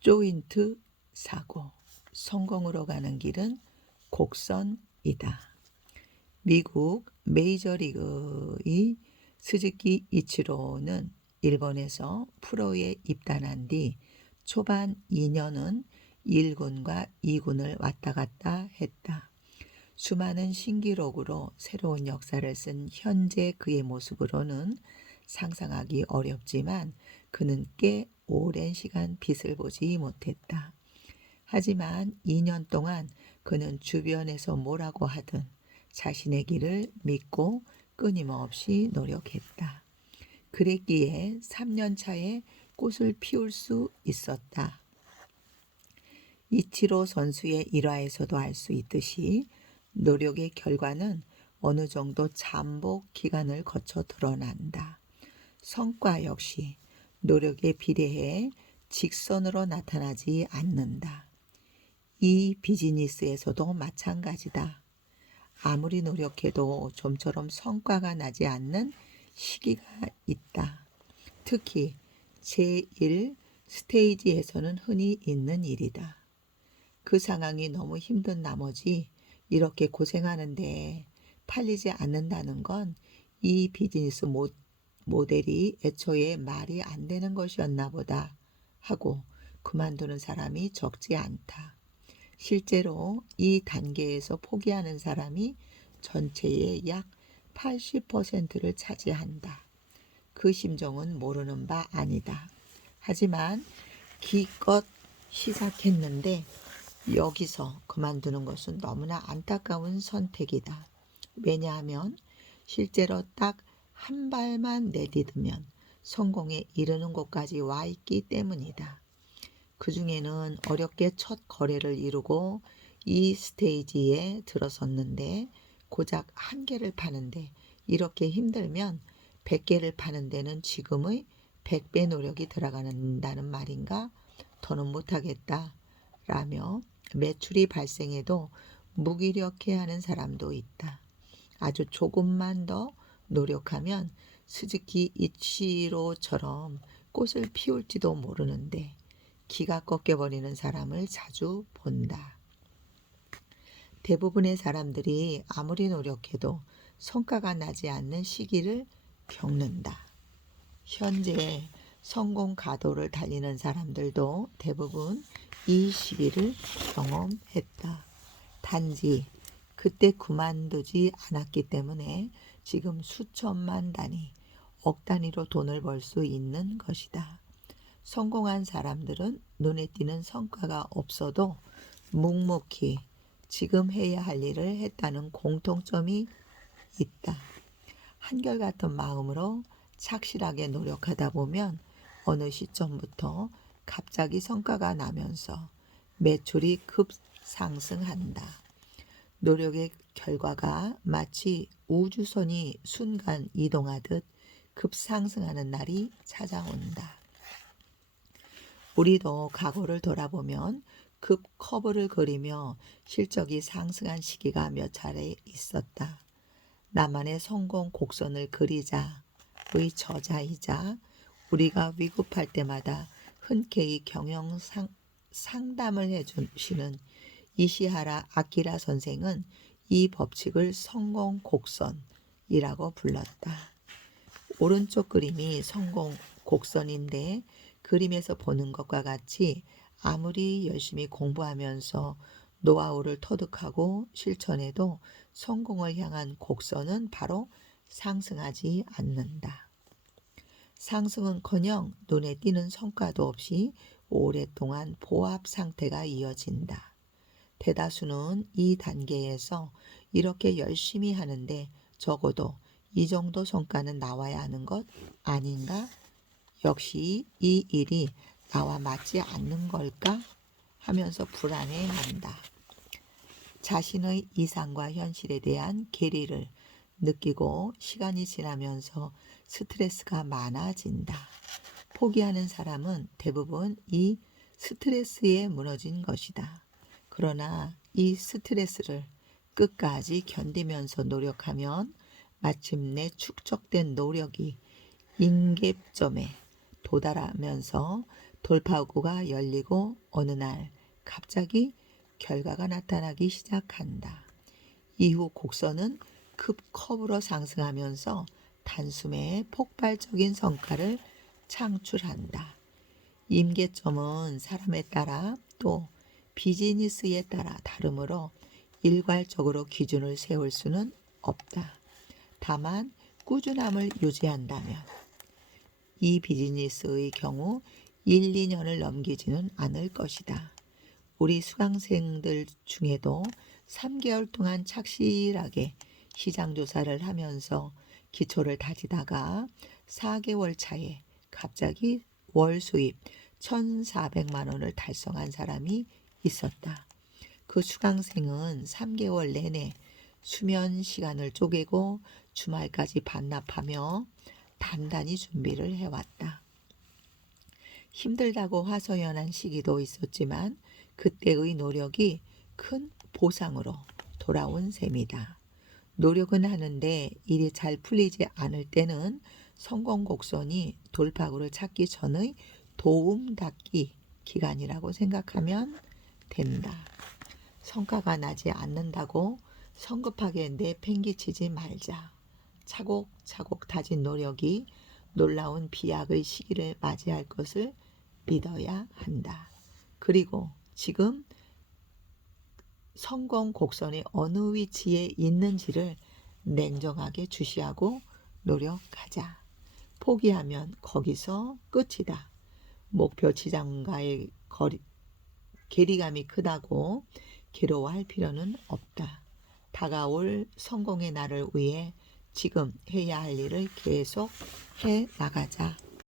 조인트 사고, 성공으로 가는 길은 곡선이다. 미국 메이저리그의 스즈키 이치로는 일본에서 프로에 입단한 뒤 초반 2년은 1군과 2군을 왔다 갔다 했다. 수많은 신기록으로 새로운 역사를 쓴 현재 그의 모습으로는 상상하기 어렵지만 그는 꽤 오랜 시간 빛을 보지 못했다. 하지만 2년 동안 그는 주변에서 뭐라고 하든 자신의 길을 믿고 끊임없이 노력했다. 그랬기에 3년 차에 꽃을 피울 수 있었다. 이치로 선수의 일화에서도 알 수 있듯이 노력의 결과는 어느 정도 잠복 기간을 거쳐 드러난다. 성과 역시 노력에 비례해 직선으로 나타나지 않는다. 이 비즈니스에서도 마찬가지다. 아무리 노력해도 좀처럼 성과가 나지 않는 시기가 있다. 특히 제1 스테이지에서는 흔히 있는 일이다. 그 상황이 너무 힘든 나머지 이렇게 고생하는데 팔리지 않는다는 건 이 비즈니스 모델이 애초에 말이 안 되는 것이었나 보다 하고 그만두는 사람이 적지 않다. 실제로 이 단계에서 포기하는 사람이 전체의 약 80%를 차지한다. 그 심정은 모르는 바 아니다. 하지만 기껏 시작했는데 여기서 그만두는 것은 너무나 안타까운 선택이다. 왜냐하면 실제로 딱 한 발만 내디디면 성공에 이르는 곳까지 와 있기 때문이다. 그 중에는 어렵게 첫 거래를 이루고 이 스테이지에 들어섰는데 고작 한 개를 파는데 이렇게 힘들면 100개를 파는 데는 지금의 100배 노력이 들어간다는 말인가? 더는 못하겠다 라며 매출이 발생해도 무기력해하는 사람도 있다. 아주 조금만 더 노력하면 스즈키 이치로처럼 꽃을 피울지도 모르는데 기가 꺾여버리는 사람을 자주 본다. 대부분의 사람들이 아무리 노력해도 성과가 나지 않는 시기를 겪는다. 현재 성공 가도를 달리는 사람들도 대부분 이 시기를 경험했다. 단지 그때 그만두지 않았기 때문에 지금 수천만 단위, 억 단위로 돈을 벌 수 있는 것이다. 성공한 사람들은 눈에 띄는 성과가 없어도 묵묵히 지금 해야 할 일을 했다는 공통점이 있다. 한결같은 마음으로 착실하게 노력하다 보면 어느 시점부터 갑자기 성과가 나면서 매출이 급상승한다. 노력의 결과가 마치 우주선이 순간 이동하듯 급상승하는 날이 찾아온다. 우리도 과거를 돌아보면 급 커브를 그리며 실적이 상승한 시기가 몇 차례 있었다. 나만의 성공 곡선을 그리자의 저자이자 우리가 위급할 때마다 흔쾌히 경영 상담을 해주시는 이시하라 아키라 선생은 이 법칙을 성공 곡선이라고 불렀다. 오른쪽 그림이 성공 곡선인데 그림에서 보는 것과 같이 아무리 열심히 공부하면서 노하우를 터득하고 실천해도 성공을 향한 곡선은 바로 상승하지 않는다. 상승은커녕 눈에 띄는 성과도 없이 오랫동안 보합 상태가 이어진다. 대다수는 이 단계에서 이렇게 열심히 하는데 적어도 이 정도 성과는 나와야 하는 것 아닌가? 역시 이 일이 나와 맞지 않는 걸까? 하면서 불안해한다. 자신의 이상과 현실에 대한 괴리를 느끼고 시간이 지나면서 스트레스가 많아진다. 포기하는 사람은 대부분 이 스트레스에 무너진 것이다. 그러나 이 스트레스를 끝까지 견디면서 노력하면 마침내 축적된 노력이 임계점에 도달하면서 돌파구가 열리고 어느 날 갑자기 결과가 나타나기 시작한다. 이후 곡선은 급커브로 상승하면서 단숨에 폭발적인 성과를 창출한다. 임계점은 사람에 따라 또 비즈니스에 따라 다르므로 일괄적으로 기준을 세울 수는 없다. 다만 꾸준함을 유지한다면 이 비즈니스의 경우 1, 2년을 넘기지는 않을 것이다. 우리 수강생들 중에도 3개월 동안 착실하게 시장 조사를 하면서 기초를 다지다가 4개월 차에 갑자기 월 수입 1,400만 원을 달성한 사람이 있었다. 그 수강생은 3개월 내내 수면 시간을 쪼개고 주말까지 반납하며 단단히 준비를 해왔다. 힘들다고 하소연한 시기도 있었지만 그때의 노력이 큰 보상으로 돌아온 셈이다. 노력은 하는데 일이 잘 풀리지 않을 때는 성공 곡선이 돌파구를 찾기 전의 도움 닫기 기간이라고 생각하면 된다. 성과가 나지 않는다고 성급하게 내팽개치지 말자. 차곡차곡 다진 노력이 놀라운 비약의 시기를 맞이할 것을 믿어야 한다. 그리고 지금 성공 곡선의 어느 위치에 있는지를 냉정하게 주시하고 노력하자. 포기하면 거기서 끝이다. 목표 지점과의 괴리감이 크다고 괴로워할 필요는 없다. 다가올 성공의 날을 위해 지금 해야 할 일을 계속 해 나가자.